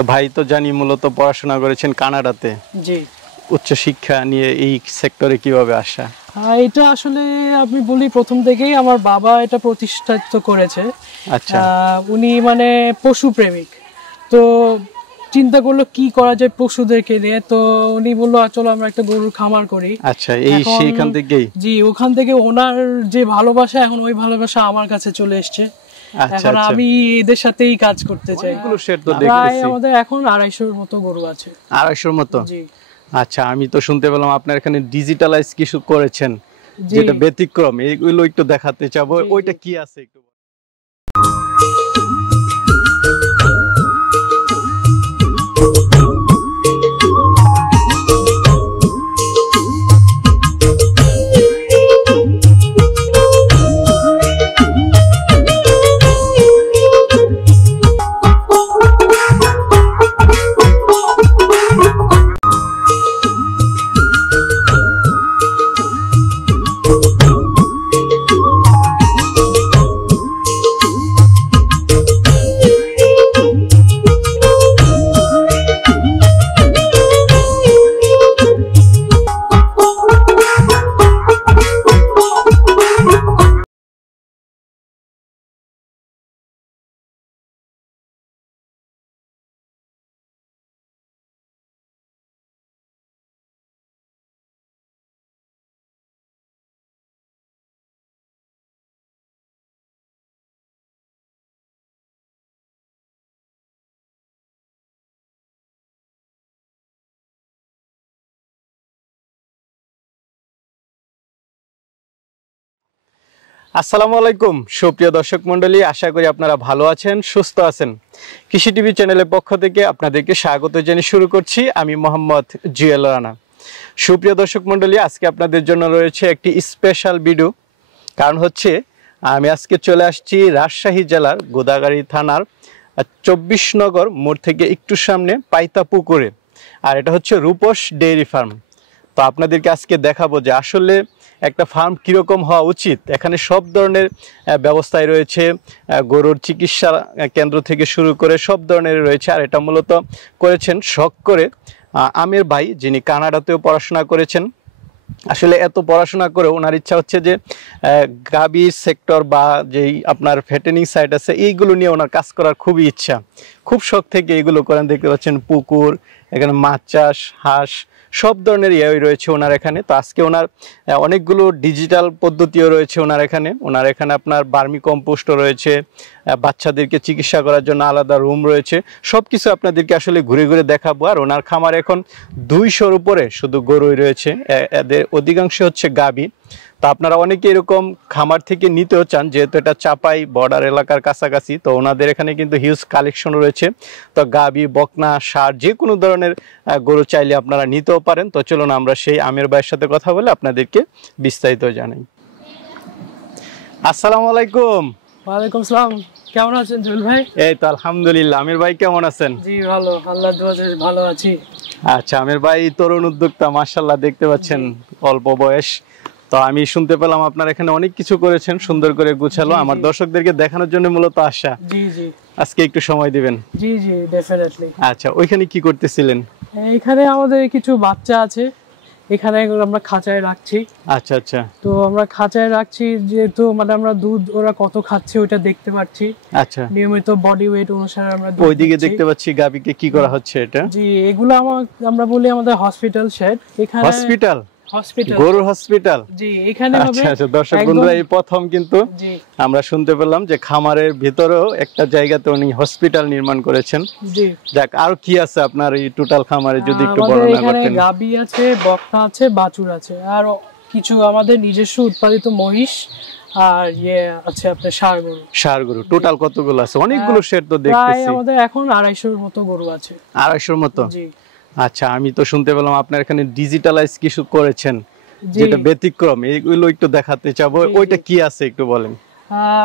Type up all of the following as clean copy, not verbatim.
তো ভাই তো জানি মূলত পড়াশোনা করেছেন কানাডাতে। জি। উচ্চ শিক্ষা নিয়ে এই সেক্টরে কিভাবে আসা? এটা আসলে আমি বলি প্রথম থেকেই আমার বাবা এটা প্রতিষ্ঠিত করেছে। আচ্ছা। উনি মানে পশু প্রেমিক, তো চিন্তা করলো কি করা যায় পশুদেরকে নিয়ে, তো উনি বললো চলো আমরা একটা গরুর খামার করি। আচ্ছা, এই সেইখান থেকেই? জি, ওখান থেকে ওনার যে ভালোবাসা, এখন ওই ভালোবাসা আমার কাছে চলে এসছে। এখন আমি এদের সাথেই কাজ করতে চাই। প্রায় আমাদের এখন 250-র মতো গরু আছে। 250-র মতো? জি। আচ্ছা, আমি তো শুনতে পেলাম আপনার এখানে ডিজিটালাইজ কিছু করেছেন, যেটা ব্যতিক্রম, এইগুলো একটু দেখাতে চাবো। ওইটা কি আছে একটু? আসসালামু আলাইকুম সুপ্রিয় দর্শক মণ্ডলী, আশা করি আপনারা ভালো আছেন, সুস্থ আছেন। কৃষি টিভি চ্যানেলের পক্ষ থেকে আপনাদেরকে স্বাগত জানিয়ে শুরু করছি আমি মোহাম্মদ জুয়েল রানা। সুপ্রিয় দর্শক মণ্ডলী, আজকে আপনাদের জন্য রয়েছে একটি স্পেশাল ভিডিও। কারণ হচ্ছে আমি আজকে চলে আসছি রাজশাহী জেলার গোদাগাড়ী থানার 24 নগর মোড় থেকে একটু সামনে পাইতা পুকুরে, আর এটা হচ্ছে রূপস ডেইরি ফার্ম। তো আপনাদেরকে আজকে দেখাবো যে আসলে একটা ফার্ম কীরকম হওয়া উচিত। এখানে সব ধরনের ব্যবস্থায় রয়েছে, গরুর চিকিৎসা কেন্দ্র থেকে শুরু করে সব ধরনের রয়েছে। আর এটা মূলত করেছেন শখ করে আমের ভাই, যিনি কানাডাতেও পড়াশোনা করেছেন। আসলে এত পড়াশোনা করে ওনার ইচ্ছা হচ্ছে যে গাবি সেক্টর বা যেই আপনার ফ্যাটেনিং সাইট আছে এইগুলো নিয়ে ওনার কাজ করার খুবই ইচ্ছা, খুব শখ থেকে এইগুলো করেন। দেখতে পাচ্ছেন পুকুর, এখানে মাছ চাষ, হাঁস, সব ধরনের রয়েছে ওনার এখানে। তো আজকে ওনার অনেকগুলো ডিজিটাল পদ্ধতিও রয়েছে ওনার এখানে আপনার বার্মি কম্পোস্টও রয়েছে, বাচ্চাদেরকে চিকিৎসা করার জন্য আলাদা রুম রয়েছে। সব কিছু আপনাদেরকে আসলে ঘুরে ঘুরে দেখাবো। আর ওনার খামার এখন 200-র উপরে শুধু গরুই রয়েছে, এদের অধিকাংশ হচ্ছে গাবি। তো আপনারা অনেকে এরকম খামার থেকে নিতেও চান, যেহেতু এটা চাপাই বর্ডার এলাকার কাছাকাছি। তো ওনাদের এখানে কিন্তু হিউজ কালেকশন রয়েছে। তো গাবি, বকনা, ষাঁড় যে কোনো ধরনের গরু চাইলে আপনারা নিতেও পারেন। তো চলুন আমরা সেই আমের ভাইয়ের সাথে কথা বলে আপনাদেরকে বিস্তারিত জানাই। আসসালামু আলাইকুম। ওয়ালাইকুম আসসালাম। কেমন আছেন জুয়েল ভাই? এই তো আলহামদুলিল্লাহ। আমির ভাই কেমন আছেন? জি ভালো, আল্লাহর দোয়াতে ভালো আছি। আচ্ছা, আমির ভাই তরুণ উদ্যোক্তা, মাশাআল্লাহ দেখতে পাচ্ছেন, অল্প বয়স। তো আমি শুনতে পেলাম আপনার এখানে অনেক কিছু করেছেন, সুন্দর করে গুছালো। আমার দর্শকদেরকে দেখানোর জন্য মূলত আসা। জি জি। আজকে একটু সময় দিবেন? জি জি, ডেফিনেটলি। আচ্ছা, ওইখানে কি করতেছিলেন? এখানে আমাদের কিছু বাচ্চা আছে, এখানে আমরা খাঁচায় রাখছি। আচ্ছা আচ্ছা। তো আমরা খাঁচায় রাখছি যেহেতু মানে আমরা দুধ ওরা কত খাচ্ছে ওটা দেখতে পাচ্ছি। আচ্ছা, নিয়মিত বডি ওয়েট অনুসারে আমরা দুধ ওইদিকে দেখতে পাচ্ছি গাবিকে কি করা হচ্ছে এটা? জি, এগুলো আমরা বলি আমাদের হসপিটাল শেড। এখানে হসপিটাল? হসপিটাল, গরুর হসপিটাল? জি, এখানে হবে। আচ্ছা আচ্ছা, দর্শক বন্ধুরা এই প্রথম কিন্তু আমরা শুনতে পেলাম যে খামারের ভিতরেও একটা জায়গাতে উনি হসপিটাল নির্মাণ করেছেন। জি। যাক, আর কি আছে আপনার এই টোটাল খামারে যদি একটু বর্ণনা করতেন? এখানে গাবি আছে, বকনা আছে, বাছুর আছে, আর কিছু আমাদের নিজস্ব উৎপাদিত মহিষ আর আছে আপনার ষাঁড় গরু। টোটাল কতগুলো আছে? অনেকগুলো শেড তো দেখতেছি। প্রায় আমাদের এখন 250-র মতো গরু আছে। 250-র মতো? জি। আচ্ছা, আমি তো শুনতে পেলাম আপনার এখানে ডিজিটালাইজ কিছু করেছেন, যেটা ব্যতিক্রম, এইগুলো একটু দেখাতে চাবো। ওইটা কি আছে একটু বলেন?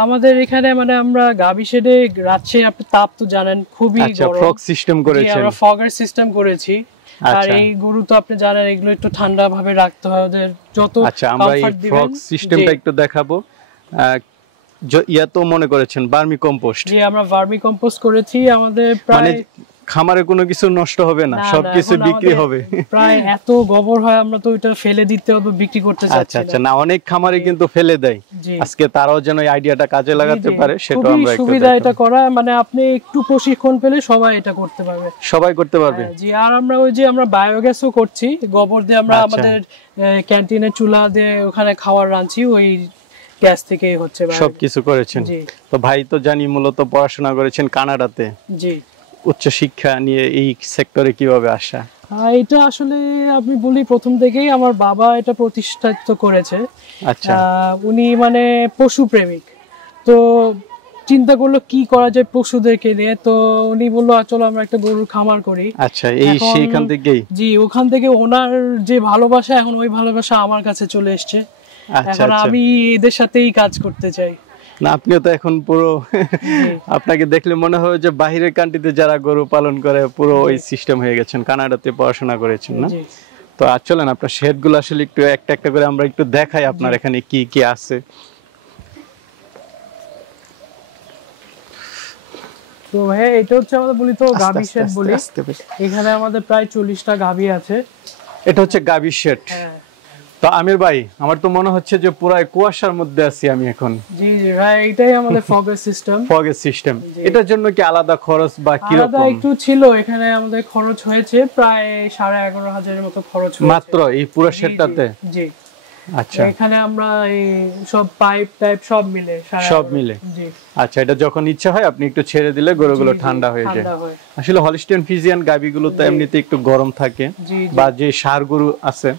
আমাদের এখানে মানে আমরা গাবি শেডে রাখছি, আপনি তাপ তো জানেন খুবই গরম। আচ্ছা, ফগ সিস্টেম করেছেন? আমরা ফগার সিস্টেম করেছি। আর এই গরু তো আপনি জানেন এগুলো একটু ঠান্ডা ভাবে রাখতে হয় ওদের যত। আচ্ছা, আমরা এই ফগ সিস্টেমটা একটু দেখাবো। ইয়া তো মনে করেছেন ভার্মি কম্পোস্ট? জি, আমরা ভার্মি কম্পোস্ট করেছি। আমাদের প্রায় খামারে কোনো কিছু নষ্ট হবে না, সবকিছু বিক্রি হবে। প্রায় এত গোবর হয়, আমরা তো এটা ফেলে দিতে হবে, বিক্রি করতে চাচ্ছি। আচ্ছা আচ্ছা, না অনেক খামারে কিন্তু ফেলে দেয়। আজকে তারাও যেন এই আইডিয়াটা কাজে লাগাতে পারে, সেটা আমরা একটু সুবিধা এটা করা, মানে আপনি একটু প্রশিক্ষণ পেলে সবাই এটা করতে পারবে, সবাই করতে পারবে। জি, আর আমরা ওই যে আমরা বায়োগ্যাসও করছি, গোবর দিয়ে আমরা আমাদের ক্যান্টিনের চুলা দিয়ে ওখানে খাবার রাঁধছি, ওই গ্যাস থেকেই হচ্ছে সবকিছু করেছেন। তো ভাই তো জানি মূলত পড়াশোনা করেছেন কানাডাতে। জি। উচ্চ শিক্ষা নিয়ে এই সেক্টরে কিভাবে আসা? এটা আসলে আমি বলি প্রথম থেকেই আমার বাবা এটা প্রতিষ্ঠিত করেছে। আচ্ছা। উনি মানে পশু প্রেমিক, তো চিন্তা করলো কি করা যায় পশুদেরকে নিয়ে, তো উনি বললো চলো আমরা একটা গরুর খামার করি। আচ্ছা, এই সেইখান থেকেই? জি, ওখান থেকে ওনার যে ভালোবাসা, এখন ওই ভালোবাসা আমার কাছে চলে এসেছে। এখন আমি এদের সাথেই কাজ করতে চাই। না, আপনিও তো এখন পুরো আপনাকে দেখলে মনে হয় যে বাহিরের কান্ট্রিতে যারা গরু পালন করে পুরো ওই সিস্টেম হয়ে গেছেন, কানাডাতে পড়াশোনা করেছেন না? তো আর চলেন আপনার শেড গুলো আসলে একটু একটা একটা করে আমরা একটু দেখাই আপনার এখানে কি কি আছে। তো ভাই এটা হচ্ছে আমাদের বলি তো গাভী শেড বলি। এখানে আমাদের প্রায় 40টা গাভী আছে। এটা হচ্ছে গাভী শেড। তো আমির ভাই, আমার তো মনে হচ্ছে যে পুরো কুয়াশার মধ্যে আছি আমি এখন। জি জি ভাই, এটাই আমাদের ফগের সিস্টেম। ফগের সিস্টেম, এটার জন্য কি আলাদা খরচ বা কি রকম? আলাদা একটু ছিল, এখানে আমাদের খরচ হয়েছে প্রায় 11,500 এর মতো খরচ হয়েছে মাত্র এই পুরো শেডটাতে। জি। আচ্ছা, এখানে আমরা এই সব পাইপ টাইপ সব মিলে। জি। আচ্ছা, এটা যখন ইচ্ছা হয় আপনি একটু ছেড়ে দিলে গরুগুলো ঠান্ডা হয়ে যায়। আসলে হলিস্টিয়ান ফ্রিজিয়ান গাভীগুলো তো এমনিতে একটু গরম থাকে, বা যে ষাঁড় গরু আছে।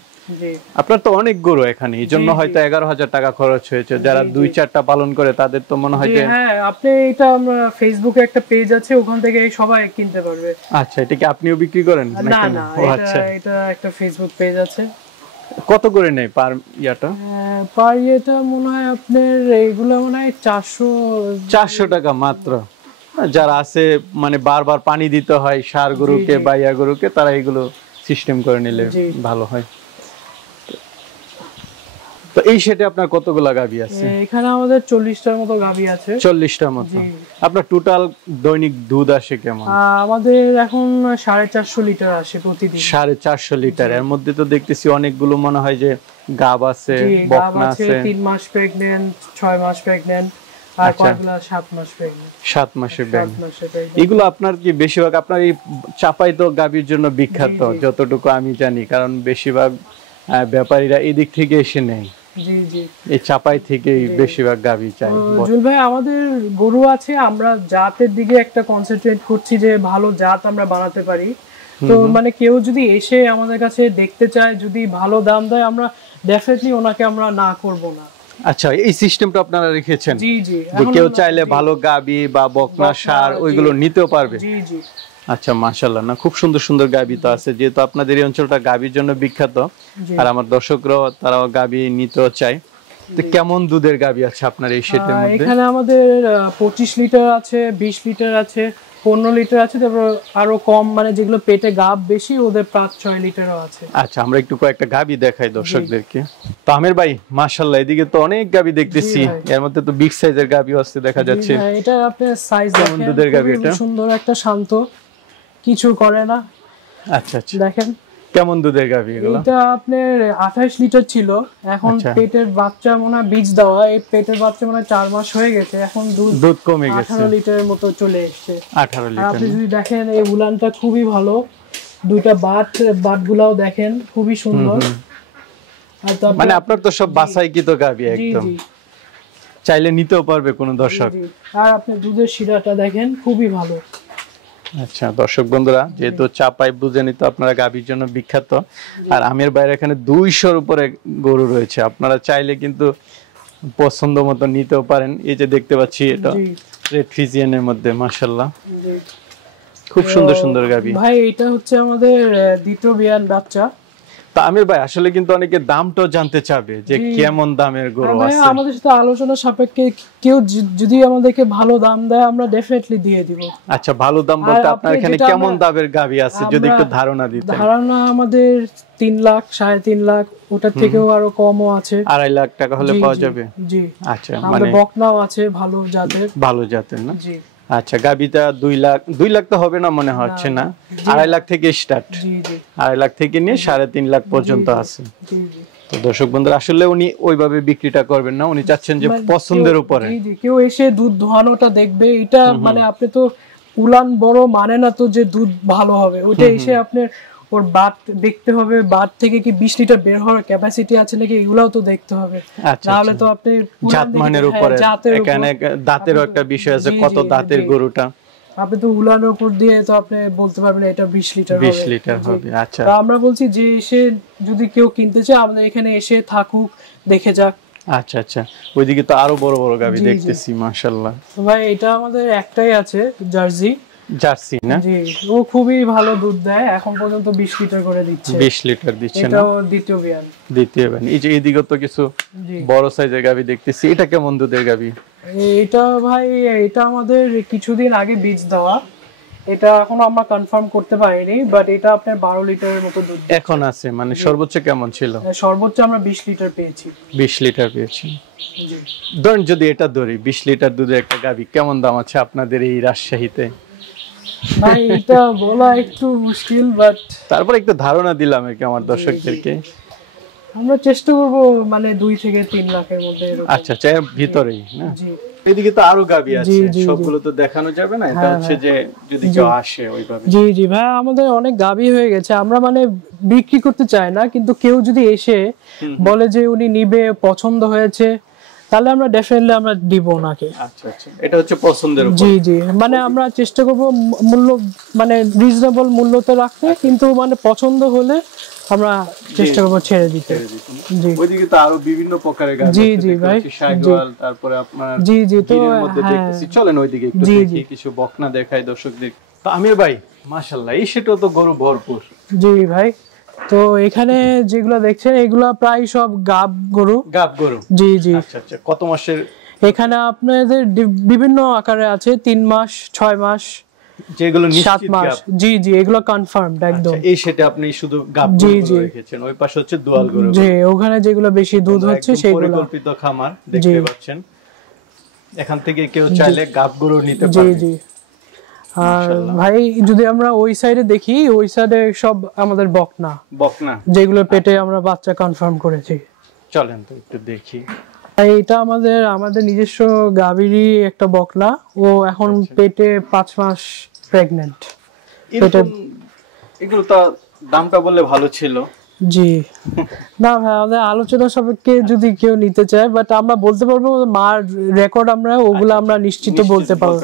আপনার তো অনেক গরু এখানে, এই জন্য হয়তো 11,000 টাকা খরচ হয়েছে। যারা 2-4টা পালন করে তাদের তো মনে হয় যে হ্যাঁ, আপনি এটা আমরা ফেসবুকে একটা পেজ আছে, ওখান থেকে সবাই কিনতে পারবে। আচ্ছা, এটা কি আপনিও বিক্রি করেন? না না, এটা একটা ফেসবুক পেজ আছে। কত করে নেয় পার ইয়াটা? পার ইয়েটা মনে হয় আপনার এইগুলো মনে হয় 400 টাকা মাত্র। যারা আছে মানে বারবার পানি দিতে হয় ষাঁড় গরুকে বা ইয়া গরুকে, তারা এগুলো সিস্টেম করে নিলে ভালো হয়। তো এই শেডে আপনার কতগুলা গাভী আছে? এখানে আমাদের 40টার মতো গাভী আছে। 40টার মতো। আপনার টোটাল দৈনিক দুধ আসে কেমন? আমাদের এখন 450 লিটার আসে প্রতিদিন। 450 লিটার। এর মধ্যে তো দেখতেছি অনেকগুলো মনে হয় যে গাব আছে, বকনা আছে। 3 মাস প্রেগন্যান্ট, 6 মাস প্রেগন্যান্ট, আর কয়গুলো 7 মাস প্রেগন্যান্ট। 7 মাসের প্রেগন্যান্ট। এগুলো আপনার কি বেশিরভাগ আপনার এই চাপাই তো গাভীর জন্য বিখ্যাত যতটুকু আমি জানি, কারণ বেশিরভাগ ব্যাপারীরা এদিক থেকে এসে নেয়। জি জি, এই চাপাই থেকেই বেশিরভাগ গাভী চাই। জুল ভাই, আমাদের গরু আছে, আমরা জাতের দিকে একটা কনসেন্ট্রেট করছি যে ভালো জাত আমরা বানাতে পারি। তো মানে কেউ যদি এসে আমাদের কাছে দেখতে চায়, যদি ভালো দাম দেয়, আমরা ডেফিনেটলি ওনাকে আমরা না করব না। আচ্ছা, এই সিস্টেমটা আপনারা রেখেছেন? জি জি, কেউ চাইলে ভালো গাভী বা বকনা ষাঁড় ওইগুলো নিতেও পারবে? জি জি। আচ্ছা, মাশাআল্লাহ। না, খুব সুন্দর সুন্দর গাভী তো আছে, যেহেতু আপনাদের এই অঞ্চলটা গাভীর জন্য বিখ্যাত, আর আমার দর্শকরাও তারাও গাভী নিতেও চায়। তো কেমন দুধের গাভী আছে আপনার এই শেডের মধ্যে? এখানে আমাদের 25 লিটার আছে, 20 লিটার আছে, 15 লিটার আছে, তারপর আরো কম মানে যেগুলো পেটে গাব বেশি ওদের 5-6 লিটারও আছে। আচ্ছা, আমরা একটু কয়েকটা গাভী দেখাই দর্শকদেরকে। তো আমির ভাই, মাশাআল্লাহ, এদিকে তো অনেক গাভী দেখতেছি, এর মধ্যে তো বিগ সাইজের গাভী আছে দেখা যাচ্ছে। এটা আপনার সাইজ দেখেন, দুধের গাভী, এটা সুন্দর একটা শান্ত, কিছু করে না। আচ্ছা আচ্ছা, দেখেন কেমন দুধের গাভী এগুলো? এটা আপনার 28 লিটার ছিল, এখন পেটের বাচ্চা মনে হয় বীজ দেওয়া, এই পেটের বাচ্চা মনে হয় 4 মাস হয়ে গেছে, এখন দুধ কমে গেছে, 18 লিটারের মতো চলে এসেছে। 18 লিটার। আপনি যদি দেখেন এই উলানটা খুবই ভালো, দুইটা বাটগুলাও দেখেন খুবই সুন্দর। মানে আপনার তো সব বাছাইকৃত গাভী একদম, চাইলে নিতেও পারবে কোনো দর্শক। আর আপনি দুধের শিরাটা দেখেন খুবই ভালো। আচ্ছা, দর্শক বন্ধুরা, যেহেতু চাপাই বুঝেনি তো আপনারা গাভীর জন্য বিখ্যাত, আর আমের বাইরে এখানে 200-র উপরে গরু রয়েছে, আপনারা চাইলে কিন্তু পছন্দ মতো নিতেও পারেন। এই যে দেখতে পাচ্ছি এটা রেড ফ্রিজিয়ানের মধ্যে, মাশাআল্লাহ, খুব সুন্দর সুন্দর গাভী। ভাই এটা হচ্ছে আমাদের দ্বিতীয় বিয়ান বাচ্চা। তা আমির ভাই, আসলে কিন্তু অনেকে দামটাও জানতে চাবে যে কেমন দামের গরু আছে। আমাদের সাথে আলোচনা সাপেক্ষে কেউ যদি আমাদেরকে ভালো দাম দেয়, আমরা ডেফিনেটলি দিয়ে দিব। আচ্ছা, ভালো দাম বলতে আপনার এখানে কেমন দামের গাভী আছে যদি একটু ধারণা দিতেন? ধারণা আমাদের 3 লাখ, 3.5 লাখ, ওটার থেকেও আরো কমও আছে। 2.5 লাখ টাকা হলে পাওয়া যাবে? জি। আচ্ছা, মানে বকনাও আছে ভালো জাতের। ভালো জাতের না? জি। আচ্ছা, গাবিটা 2 লাখ তো হবে না মনে হচ্ছে না, 2.5 লাখ থেকে স্টার্ট। জি জি 2.5 লাখ থেকে নিয়ে 3.5 লাখ পর্যন্ত আছে। জি জি তো দর্শক বন্ধুরা, আসলে উনি ওইভাবে বিক্রিটা করবেন না, উনি চাচ্ছেন যে পছন্দের উপরে। জি জি কেউ এসে দুধ দোহানোটা দেখবে, এটা মানে আপনি তো উলান বড় মানে না তো যে দুধ ভালো হবে, ওইটা এসে আপনার ওর বাট দেখতে হবে, বাট থেকে কি 20 লিটার বের হওয়ার ক্যাপাসিটি আছে নাকি এগুলাও তো দেখতে হবে। আচ্ছা, তাহলে তো আপনি জাত মানের উপরে, এখানে দাঁতেরও একটা বিষয় আছে, কত দাঁতের গরুটা, আপনি তো উলানের উপর দিয়ে তো আপনি বলতে পারবেন এটা 20 লিটার হবে। 20 লিটার হবে। আচ্ছা, তো আমরা বলছি যে এসে যদি কেউ কিনতে চায় আমাদের এখানে এসে থাকুক, দেখে যাক। আচ্ছা আচ্ছা, ওইদিকে তো আরো বড় বড় গাভী দেখতেছি, মাশাআল্লাহ। ভাই এটা আমাদের একটাই আছে, জার্সি না? জি, ও খুবই ভালো দুধ দেয়, এখন পর্যন্ত 20 লিটার করে দিচ্ছে। 20 লিটার দিচ্ছে না? এটাও দ্বিতীয় বিয়ান। এই যে এইদিকে তো কিছু বড় সাইজের গাভী দেখতেছি, এটা কেমন দুধের গাভী? এটা ভাই, এটা আমাদের কিছুদিন আগে বীজ দেওয়া, এটা এখনো আমরা কনফার্ম করতে পারিনি, বাট এটা আপনার 12 লিটারের মতো দুধ এখন আছে। মানে সর্বোচ্চ কেমন ছিল? সর্বোচ্চ আমরা 20 লিটার পেয়েছি। 20 লিটার পেয়েছি। ধরুন যদি এটা ধরি, 20 লিটার দুধের একটা গাভী কেমন দাম আছে আপনাদের এই রাজশাহীতে? ভাই এটা বলা একটু মুশকিল, বাট তারপর একটু ধারণা দিলাম আর কি আমার দর্শকদেরকে। আমরা চেষ্টা করব মানে 2 থেকে 3 লাখের মধ্যে। আচ্ছা আচ্ছা, ভিতরেই না? জি। এদিকে তো আরো গাভী আছে, সবগুলো তো দেখানো যাবে না, এটা হচ্ছে যে যদি কেউ আসে ওইভাবে। জি জি ভাই, আমাদের অনেক গাভী হয়ে গেছে, আমরা মানে বিক্রি করতে চাই না, কিন্তু কেউ যদি এসে বলে যে উনি নিবে, পছন্দ হয়েছে, তাহলে আমরা ডেফিনেটলি আমরা দিব ওনাকে। আচ্ছা আচ্ছা, এটা হচ্ছে পছন্দের উপর। জি জি, মানে আমরা চেষ্টা করব মূল্য মানে রিজনেবল মূল্যতে রাখতে, কিন্তু মানে পছন্দ হলে আমরা চেষ্টা করব ছেড়ে দিতে। জি, ওইদিকে তো আরো বিভিন্ন প্রকারের গাভী আছে। জি জি ভাই, শাইওয়াল, তারপরে আপনার জি জি, তো এর মধ্যে দেখতেছি, চলেন ওইদিকে একটু দেখি, কিছু বকনা দেখাই দর্শকদের। তো আমির ভাই, মাশাআল্লাহ, এই সেটাও তো গরু ভরপুর। জি ভাই, তো এখানে যেগুলা দেখছেন এগুলা প্রায় সব গাব গরু। জি জি। আচ্ছা আচ্ছা, কত মাসের? এখানে আপনাদের বিভিন্ন আকারে আছে, 3 মাস, 6 মাস, যেগুলো 7 মাস। জি জি, এগুলো কনফার্মড একদম। এই সেটে আপনি শুধু গাব গরু রেখেছেন, ওই পাশে হচ্ছে দোয়াল গরু। জি, ওখানে যেগুলো বেশি দুধ হচ্ছে সেগুলো পরিকল্পিত খামার দেখতে পাচ্ছেন। এখান থেকে কেউ চাইলে গাব গরু নিতে পারবে। জি জি। আর ভাই যদি আমরা ওই সাইডে দেখি, ওই সাইডে সব আমাদের বকনা, যেগুলো পেটে আমরা বাচ্চা কনফার্ম করেছি। চলেন তো একটু দেখি। এটা আমাদের নিজস্ব গাভীরই একটা বকনা, ও এখন পেটে 5 মাস প্রেগন্যান্ট। এগুলো তো দামটা বললে ভালো ছিল। জি না ভাই, আমাদের আলোচনা সাপেক্ষে যদি কেউ নিতে চায়, বাট আমরা বলতে পারবো মার রেকর্ড, আমরা ওগুলো আমরা নিশ্চিত বলতে পারবো।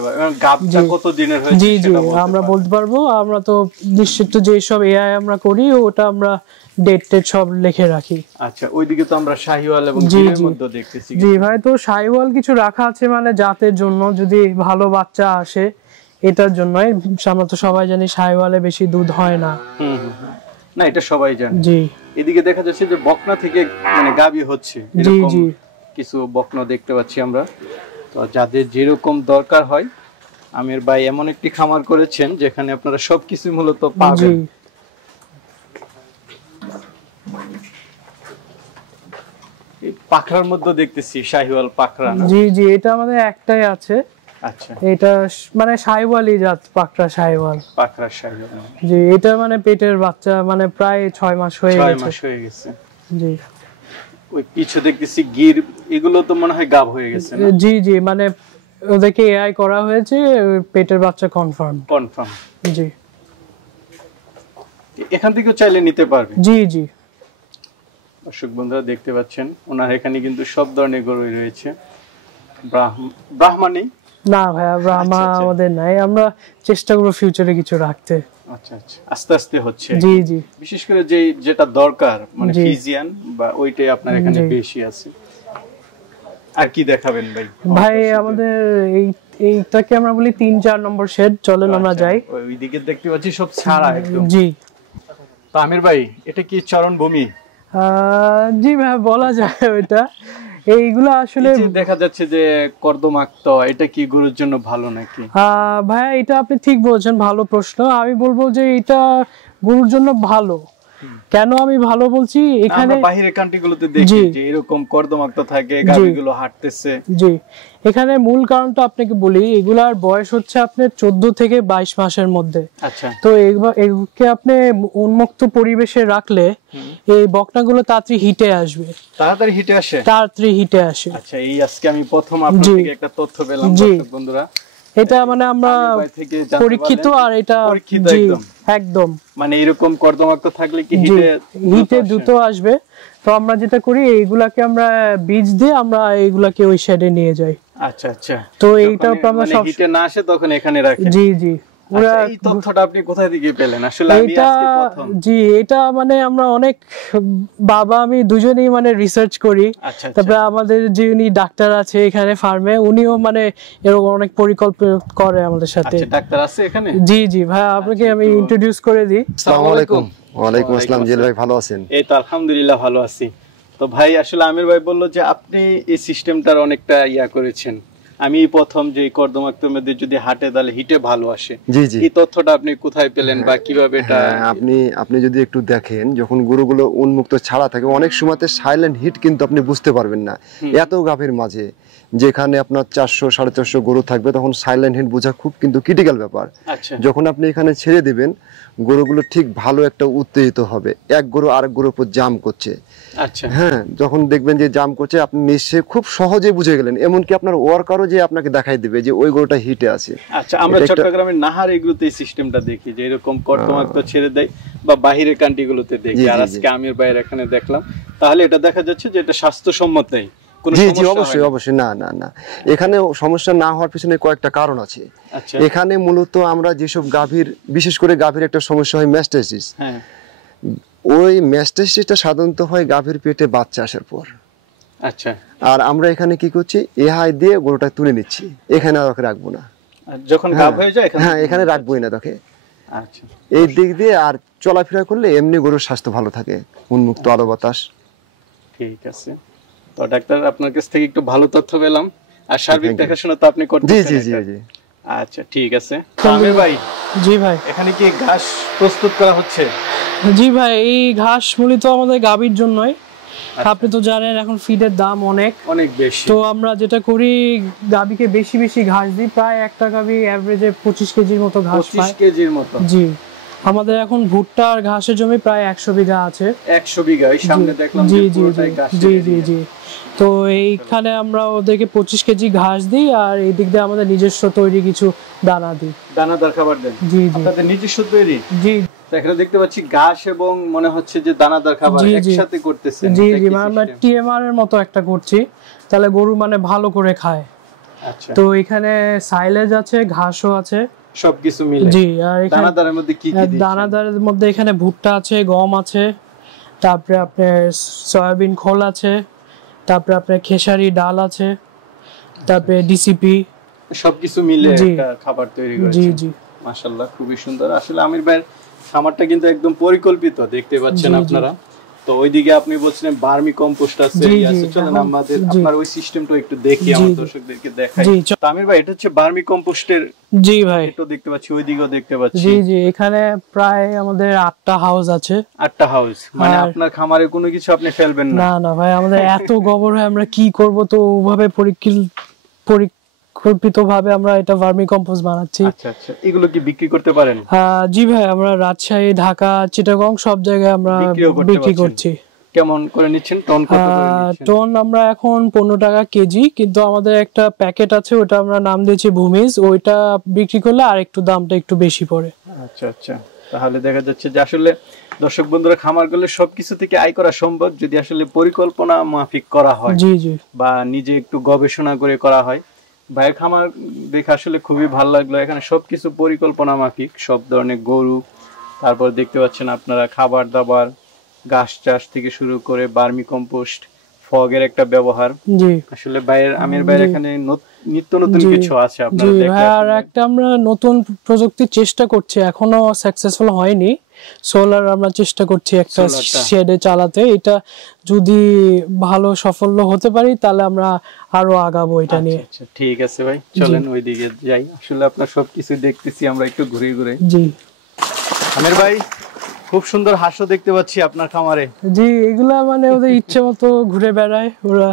গাবটা কত দিনের হয়েছে জি জি, আমরা বলতে পারবো। আমরা তো নিশ্চিত যে সব এআই আমরা করি, ওটা আমরা ডেট সব লিখে রাখি। আচ্ছা, ওইদিকে তো আমরা শাহিওয়াল এবং গিরের মধ্যে দেখতেছি। জি ভাই, তো শাহিওয়াল কিছু রাখা আছে মানে জাতের জন্য, যদি ভালো বাচ্চা আসে এটার জন্যই। আমরা তো সবাই জানি শাহিওয়ালে বেশি দুধ হয় না। না, এটা সবাই জানে। জি, এদিকে দেখা যাচ্ছে যে বকনা থেকে মানে গাবি হচ্ছে, এরকম কিছু বকনা দেখতে পাচ্ছি আমরা। তো যাদের যেরকম দরকার হয়, আমির ভাই এমন একটি খামার করেছেন যেখানে আপনারা সবকিছু মূলত পাবেন। এই পাখরার মধ্যে দেখতেছি শাহিওয়াল পাখরা। জি জি, এটা আমাদের একটাই আছে। আচ্ছা, এটা মানে শাহিওয়ালই জাত, পাকড়া শাহিওয়াল। জি, এটা মানে পেটের বাচ্চা মানে প্রায় 6 মাস হয়ে গেছে। জি, ওই পিছে দেখতেছি গির, এগুলো তো মনে হয় গাব হয়ে গেছে না? জি জি, মানে ওদেরকে এআই করা হয়েছে, পেটের বাচ্চা কনফার্ম। জি, এখান থেকে চাইলে নিতে পারবে। জি জি। দর্শক বন্ধুরা দেখতে পাচ্ছেন, ওনার এখানে কিন্তু সব ধরনের গরুই রয়েছে। ব্রাহ্মণী না ভাইয়া, ব্রাহ্মা আমাদের নাই, আমরা চেষ্টা করব ফিউচারে কিছু রাখতে। আচ্ছা আচ্ছা, আস্তে আস্তে হচ্ছে। জি জি, বিশেষ করে যেটা দরকার মানে ফিজিয়ান বা ওইটাই আপনার এখানে বেশি আছে। আর কি দেখাবেন ভাই? ভাই আমাদের এইটাকে আমরা বলি 3-4 নম্বর শেড, চলেন আমরা যাই। ওইদিকে দেখতে পাচ্ছি সব ছাড়া একদম। জি। তো আমির ভাই, এটা কি চরণভূমি? জি ভাই, বলা যায় ওইটা। এইগুলো আসলে দেখা যাচ্ছে যে কর্দমাক্ত, এটা কি গরুর জন্য ভালো নাকি? ভাই এটা আপনি ঠিক বলছেন, ভালো প্রশ্ন। আমি বলবো যে এটা গরুর জন্য ভালো, কেন আমি ভালো বলছি, এখানে আমরা বাইরের কান্ট্রিগুলোতে দেখি যে এরকম কর্দমাক্ত থাকে, গাভীগুলো হাঁটতেছে। জি, এখানে মূল কারণটা আপনাকে বলি, এগুলার বয়স হচ্ছে আপনার 14 থেকে 22 মাসের মধ্যে। আচ্ছা। তো এগুলোকে আপনি উন্মুক্ত পরিবেশে রাখলে এই বকনাগুলো তাড়াতাড়ি হিটে আসবে। তাড়াতাড়ি হিটে আসে? তাড়াতাড়ি হিটে আসে। আচ্ছা, এই আজকে আমি প্রথম আপনার থেকে একটা তথ্য পেলাম দর্শক বন্ধুরা। এটা মানে আমরা পরীক্ষিত, আর এটা একদম মানে এরকম কর্দমাক্ত থাকলে কি হিটে দ্রুত আসবে। তো আমরা যেটা করি, এইগুলাকে আমরা বীজ দিয়ে আমরা এইগুলাকে ওই সাইডে নিয়ে যাই। আচ্ছা আচ্ছা। তো এইটা আমরা সব হিটে না আসে তখন এখানে রাখি। জি জি। এই তথ্যটা আপনি কোথা থেকে পেলেন? আসলে আমি আজকে প্রথম। জি, এটা মানে আমরা অনেক বাবা আমি দুজনেই মানে রিসার্চ করি। তারপরে আমাদের যে উনি ডাক্তার আছে এখানে ফার্মে, উনিও মানে এরকম অনেক পরিকল্পনা করে আমাদের সাথে। আচ্ছা, ডাক্তার আছে এখানে? জি জি ভাই, আপনাকে আমি ইন্ট্রোডিউস করে দিই। আসসালামু আলাইকুম। ওয়ালাইকুম আসসালাম। জিল ভাই ভালো আছেন? এই তো আলহামদুলিল্লাহ ভালো আছি। তো ভাই আসলে আমির ভাই বলল যে আপনি এই সিস্টেমটার অনেকটা করেছেন। আমি প্রথম যে কর্দমাক্তের মধ্যে যদি হাটে তাহলে হিটে ভালো আসে। জি জি। এই তথ্যটা আপনি কোথায় পেলেন বা কিভাবে এটা? আপনি যদি একটু দেখেন, যখন গরুগুলো উন্মুক্ত ছাড়া থাকে অনেক সময়তে সাইলেন্ট হিট কিন্তু আপনি বুঝতে পারবেন না। এত গাভীর মাঝে যেখানে আপনার 400 450 গরু থাকবে, তখন সাইলেন্ট হিট বোঝা খুব কিন্তু ক্রিটিক্যাল ব্যাপার। যখন আপনি এখানে ছেড়ে দিবেন, গরুগুলো ঠিক ভালো একটা উত্তেজিত হবে, এক গরু আরেক গরুর উপর জাম করছে। আচ্ছা। হ্যাঁ, যখন দেখবেন যে জাম করছে, আপনি নিশ্চয়ই খুব সহজে বুঝে গেলেন। এমনকি আপনার ওয়ার্কারও যে আপনাকে দেখাই দিবে যে ওই গরুটা হিটে আছে। আচ্ছা, আমরা চট্টগ্রামের নাহার এগুলোতে এই সিস্টেমটা দেখি যে এরকম কর্দমাক্ত ছেড়ে দেয়, বা বাহিরের কান্ট্রিগুলোতে দেখি। আর আজকে আমির ভাইয়ের এখানে দেখলাম, তাহলে এটা দেখা যাচ্ছে যে এটা স্বাস্থ্যসম্মত নেই। জি জি, অবশ্যই অবশ্যই। না না না, এখানে সমস্যা না হওয়ার পিছনে কয়েকটা কারণ আছে। এখানে মূলত আমরা যেসব গাভীর, বিশেষ করে গাভীর একটা সমস্যা হয় ম্যাস্টাইসিস। হ্যাঁ, ওই ম্যাস্টাইসিসটা সাধারণত হয় গাভীর পেটে বাচ্চা আসার পর। আচ্ছা। আর আমরা এখানে কি করছি, এহাই দিয়ে গরুটা তুলে নিচ্ছি, এখানে আর ওকে রাখবো না। যখন গাভ হয়ে যায় হ্যাঁ, এখানে রাখবোই না তোকে। আচ্ছা। এই দিক দিয়ে আর চলাফেরা করলে এমনি গরুর স্বাস্থ্য ভালো থাকে, উন্মুক্ত আলো বাতাস। ঠিক আছে। তো ডাক্তার, আপনার কাছ থেকে একটু ভালো তথ্য পেলাম। আর সার্বিক দেখাশোনা তো আপনি করতেছেন? জি জি জি। আচ্ছা, ঠিক আছে। আমির ভাই। জি ভাই। এখানে কি ঘাস প্রস্তুত করা হচ্ছে? জি ভাই, এই ঘাস মূলত আমাদের গাভীর জন্যই। আপনি তো জানেন এখন ফিডের দাম অনেক বেশি। তো আমরা যেটা করি, গাভীকে বেশি বেশি ঘাস দিই। প্রায় একটা গাভী এভারেজে 25 কেজির মতো ঘাস পায়। 25 কেজির মতো? জি। আমাদের এখন ভুট্টা আর ঘাসের জমি প্রায় 100 বিঘা আছে। 100 বিঘা? এই সামনে দেখলাম যে পুরোটাই ঘাস। জি জি জি। তো এইখানে আমরা ওদেরকে 25 কেজি ঘাস দিই, আর এই দিক দিয়ে আমাদের নিজস্ব তৈরি কিছু দানা দিই। দানাদার খাবার দেন? জি জি। আপনাদের নিজস্ব তৈরি? জি। এখানে দেখতে পাচ্ছি ঘাস এবং মনে হচ্ছে যে দানাদার খাবার একসাথে করতেছেন। জি জি, আমরা টিএমআর এর মতো একটা করছি, তাহলে গরু মানে ভালো করে খায়। আচ্ছা। তো এখানে সাইলেজ আছে, ঘাসও আছে, সবকিছু মিলে। জি। আর দানাদারের মধ্যে কি কি দিচ্ছেন? দানাদারের মধ্যে এখানে ভুট্টা আছে, গম আছে, তারপরে আপনার সয়াবিন খোল আছে, তারপরে আপনার খেসারি ডাল আছে, তারপরে ডিসিপি, সবকিছু মিলে একটা খাবার তৈরি করেছেন। জি জি। মাশাআল্লাহ, খুবই সুন্দর। আসলে আমির ভাইয়ের খামারটা কিন্তু একদম পরিকল্পিত, দেখতে পাচ্ছেন আপনারা। তো ওইদিকে আপনি বলছিলেন বার্মি কম্পোস্ট আছে। চলেন আমাদের আপনার ওই সিস্টেমটা একটু দেখি, আমার দর্শকদেরকে দেখাই। আমির ভাই, এটা হচ্ছে বার্মি কম্পোস্টের? জি ভাই। এটা দেখতে পাচ্ছি, ওইদিকেও দেখতে পাচ্ছি। জি জি, এখানে প্রায় আমাদের 8টা হাউস আছে। 8টা হাউস? মানে আপনার খামারে কোনো কিছু আপনি ফেলবেন না? না না ভাই, আমাদের এত গোবর হয়, আমরা কি করব, তো ওভাবে পরিকল্পিতভাবে আমরা এটা ভার্মি কম্পোস্ট বানাচ্ছি। আচ্ছা আচ্ছা। এগুলো কি বিক্রি করতে পারেন? জি ভাই, আমরা রাজশাহী, ঢাকা, চিটাগং সব জায়গায় আমরা বিক্রি করছি। কেমন করে নিচ্ছেন? টন কত করে নিচ্ছেন? টন আমরা এখন 15 টাকা কেজি, কিন্তু আমাদের একটা প্যাকেট আছে, ওটা আমরা নাম দিয়েছি ভূমিজ। ওইটা বিক্রি করলে আর একটু দামটা একটু বেশি পড়ে। আচ্ছা আচ্ছা। তাহলে দেখা যাচ্ছে যে আসলে দর্শক বন্ধুরা, খামার করলে সবকিছু থেকে আয় করা সম্ভব যদি আসলে পরিকল্পনা মাফিক করা হয়। জি জি। বা নিজে একটু গবেষণা করে করা হয়। ভাইয়ের খামার দেখে আসলে খুবই ভালো লাগলো। এখানে সবকিছু পরিকল্পনা মাফিক, সব ধরনের গরু, তারপর দেখতে পাচ্ছেন আপনারা খাবার দাবার, ঘাস চাষ থেকে শুরু করে বার্মি কম্পোস্ট, ফগের একটা ব্যবহার। জি। আসলে ভাইয়ের, আমির ভাইয়ের এখানে নিত্য নতুন কিছু আছে আপনারা দেখেন। আর একটা আমরা নতুন প্রযুক্তির চেষ্টা করছি, এখনো সাকসেসফুল হয়নি। সোলার আমরা চেষ্টা করছি একটা শেডে চালাতে। এটা যদি ভালো সাফল্য হতে পারি তাহলে আমরা আরো আগাবো এটা নিয়ে। আচ্ছা, ঠিক আছে ভাই, চলেন ওইদিকে যাই। আসলে আপনার সবকিছু দেখতেছি আমরা একটু ঘুরে ঘুরে। জি। আমির ভাই, খুব সুন্দর হাঁসও দেখতে পাচ্ছি আপনার খামারে। জি, এগুলা মানে ওদের ইচ্ছে মতো ঘুরে বেড়ায় ওরা।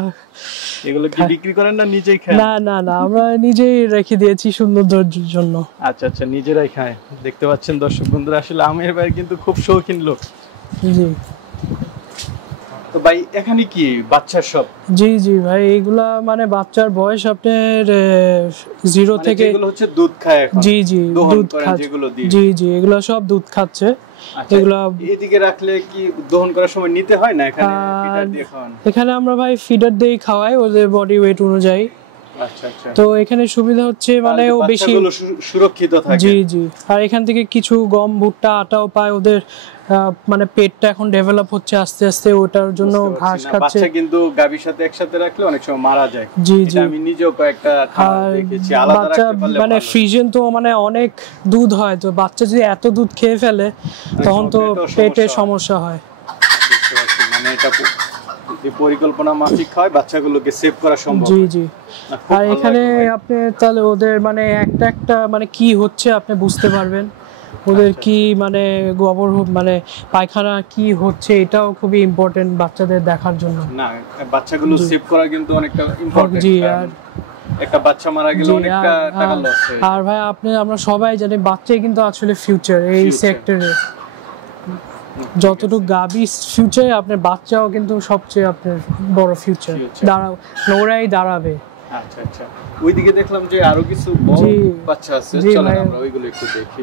এগুলো কি বিক্রি করেন না নিজেই খান? না না না, আমরা নিজেই রেখে দিয়েছি সৌন্দর্যের জন্য। আচ্ছা আচ্ছা, নিজেরাই খায়। দেখতে পাচ্ছেন দর্শক বন্ধুরা, আসলে আমির ভাই কিন্তু খুব শৌখিন লোক। জি। তো ভাই এখানে কি বাচ্চার সব? জি জি ভাই, এগুলা মানে বাচ্চার বয়স আপনার 0 মানে থেকে, যেগুলো হচ্ছে দুধ খায় এখন? জি জি দহন দুধ করেন খাচ্ছে। যেগুলো দিয়ে? জি জি, এগুলা সব দুধ খাচ্ছে। আচ্ছা, এগুলা এদিকে রাখলে কি দহন করার সময় নিতে হয় না? এখানে ফিডার দিয়ে খাওয়ান? এখানে আমরা ভাই ফিডার দিয়ে খাওয়াই ওদের বডি ওয়েট অনুযায়ী। আচ্ছা আচ্ছা। তো এখানে সুবিধা হচ্ছে মানে ও বেশি সুরক্ষিত থাকে। জি জি, আর এখান থেকে কিছু গম, ভুট্টা, আটাও পায়। ওদের মানে পেটটা এখন ডেভেলপ হচ্ছে আস্তে আস্তে, ওটার জন্য ঘাস খাচ্ছে। বাচ্চা কিন্তু গাভীর সাথে একসাথে রাখলে অনেক সময় মারা যায়। জি জি, আমি নিজেও কয়েকটা দেখেছি। আলাদা বাচ্চা রাখতে পারলে মানে ফ্রিজেন তো মানে অনেক দুধ হয়, তো বাচ্চা যদি এত দুধ খেয়ে ফেলে তখন তো পেটে সমস্যা হয়। মানে এটা পরিকল্পনা মাফিক হয়, বাচ্চাগুলোকে সেভ করা সম্ভব। জি জি। আর এখানে আপনি তাহলে ওদের মানে একটা একটা মানে কি হচ্ছে আপনি বুঝতে পারবেন, ওদের কি মানে গোবর মানে পায়খানা কি হচ্ছে, এটাও খুবই ইম্পর্টেন্ট বাচ্চাদের দেখার জন্য। না, বাচ্চাগুলো সেভ করা কিন্তু অনেকটা ইম্পর্টেন্ট। জি, আর একটা বাচ্চা মারা গেলে অনেকটা টাকা লস হয়। আর ভাই আমরা সবাই জানি বাচ্চাই কিন্তু আসলে ফিউচার এই সেক্টরে। যতটুকু গাবি ফিউচারে, আপনার বাচ্চাও কিন্তু সবচেয়ে আপনার বড় ফিউচার ওরাই দাঁড়াবে। আচ্ছা আচ্ছা, ওইদিকে দেখলাম যে আরো কিছু বড় বাচ্চা আছে, চলেন আমরা ওইগুলো একটু দেখি।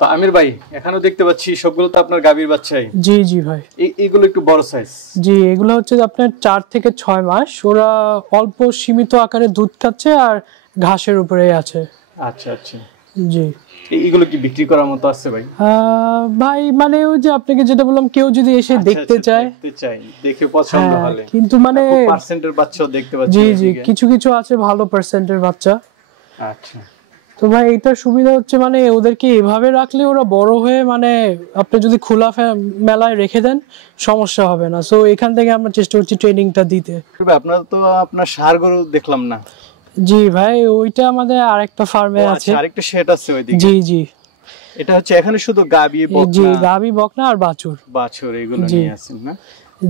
তো আমির ভাই, এখানেও দেখতে পাচ্ছি সবগুলো তো আপনার গাভীর বাচ্চাই? জি জি ভাই, এইগুলো একটু বড় সাইজ? জি, এগুলো হচ্ছে আপনার 4 থেকে 6 মাস। ওরা অল্প সীমিত আকারে দুধ খাচ্ছে আর ঘাসের উপরেই আছে। আচ্ছা আচ্ছা। জি, এগুলো কি বিক্রি করার মতো আছে ভাই? ভাই মানে ওই যে আপনাকে যেটা বললাম, কেউ যদি এসে দেখতে চায়, দেখে পছন্দ হলে। কিন্তু মানে পার্সেন্টের বাচ্চাও দেখতে পাচ্ছি। জি জি, কিছু কিছু আছে ভালো পার্সেন্টের বাচ্চা। আচ্ছা। তো ভাই এটার সুবিধা হচ্ছে মানে ওদেরকে এভাবে রাখলে ওরা বড় হয়ে মানে আপনি যদি খোলা মেলায় রেখে দেন সমস্যা হবে না। সো এখান থেকে আমরা চেষ্টা করছি ট্রেনিংটা দিতে। আপনার তো আপনার ষাঁড় গরু দেখলাম না? জি ভাই, ওইটা আমাদের আরেকটা ফার্মে আছে। আরেকটা শেড আছে ওইদিকে? জি জি। এটা হচ্ছে এখানে শুধু গাবি বকনা? জি, গাবি, বকনা আর বাছুর। বাছুর এগুলো নিয়ে আছেন না?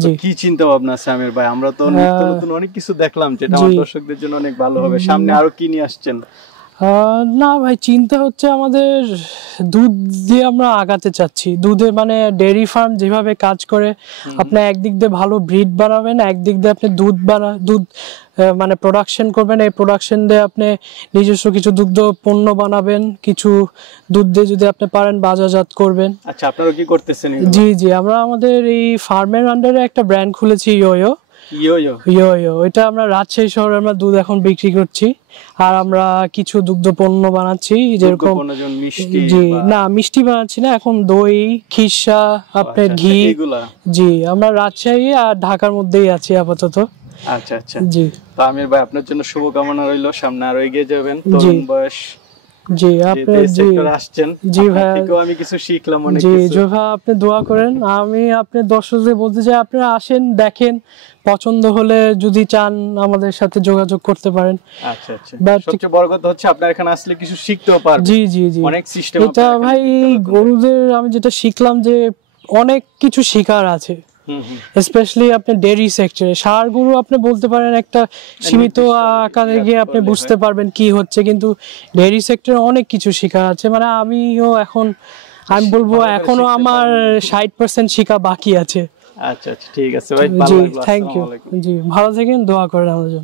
জি। কি চিন্তা ভাবনা আছে আমির ভাই? আমরা তো নতুন অনেক কিছু দেখলাম যেটা আমার দর্শকদের জন্য অনেক ভালো হবে। সামনে আরো কি নিয়ে আসছেন? না ভাই, চিন্তা হচ্ছে আমাদের দুধ দিয়ে আমরা আগাতে চাচ্ছি। দুধে মানে ডেয়ারি ফার্ম যেভাবে কাজ করে, আপনি একদিক দিয়ে ভালো ব্রিড বানাবেন, একদিক দিয়ে আপনি দুধ মানে প্রোডাকশন করবেন। এই প্রোডাকশন দিয়ে আপনি নিজস্ব কিছু দুগ্ধ পণ্য বানাবেন, কিছু দুধ দিয়ে যদি আপনি পারেন বাজারজাত করবেন। আচ্ছা, আপনারা কি করতেছেন? জি জি, আমরা আমাদের এই ফার্মের আন্ডারে একটা ব্র্যান্ড খুলেছি, ইয়ো ইয়ো। এটা আমরা রাজশাহী শহরে আমরা দুধ এখন বিক্রি করছি। আর আমরা কিছু দুগ্ধ পণ্য বানাচ্ছি, যেরকম জি না, মিষ্টি বানাচ্ছি না এখন, দই, খিরসা, আপনার ঘি। জি, আমরা রাজশাহী আর ঢাকার মধ্যেই আছি আপাতত। আচ্ছা আচ্ছা জি। তো আমির ভাই, আপনার জন্য শুভকামনা রইল, সামনে আরো এগিয়ে যাবেন। তরুণ বয়স, জি আপনি আসছেন, জি ভাই, আমি কিছু শিখলাম অনেক জি কিছু। জোভা, আপনি দোয়া করেন। আমি আপনার দর্শকদের বলতে চাই, আপনারা আসেন, দেখেন, পছন্দ হলে যদি চান আমাদের সাথে যোগাযোগ করতে পারেন। আচ্ছা আচ্ছা। সবচেয়ে বড় কথা হচ্ছে আপনার এখানে আসলে কিছু শিখতেও পারবেন। জি জি জি, অনেক সিস্টেম। এটা ভাই গরুদের আমি যেটা শিখলাম যে অনেক কিছু শেখার আছে, স্পেশালি আপনি ডেয়ারি সেক্টরে। ষাঁড় গরু আপনি বলতে পারেন একটা সীমিত আকারে গিয়ে আপনি বুঝতে পারবেন কি হচ্ছে, কিন্তু ডেয়ারি সেক্টরে অনেক কিছু শেখার আছে। মানে আমিও এখন আমি বলবো এখনো আমার 60% শেখা বাকি আছে। আচ্ছা আচ্ছা, ঠিক আছে ভাই, জি থ্যাংক ইউ। জি, ভালো থাকেন, দোয়া করেন আমাদের জন্য।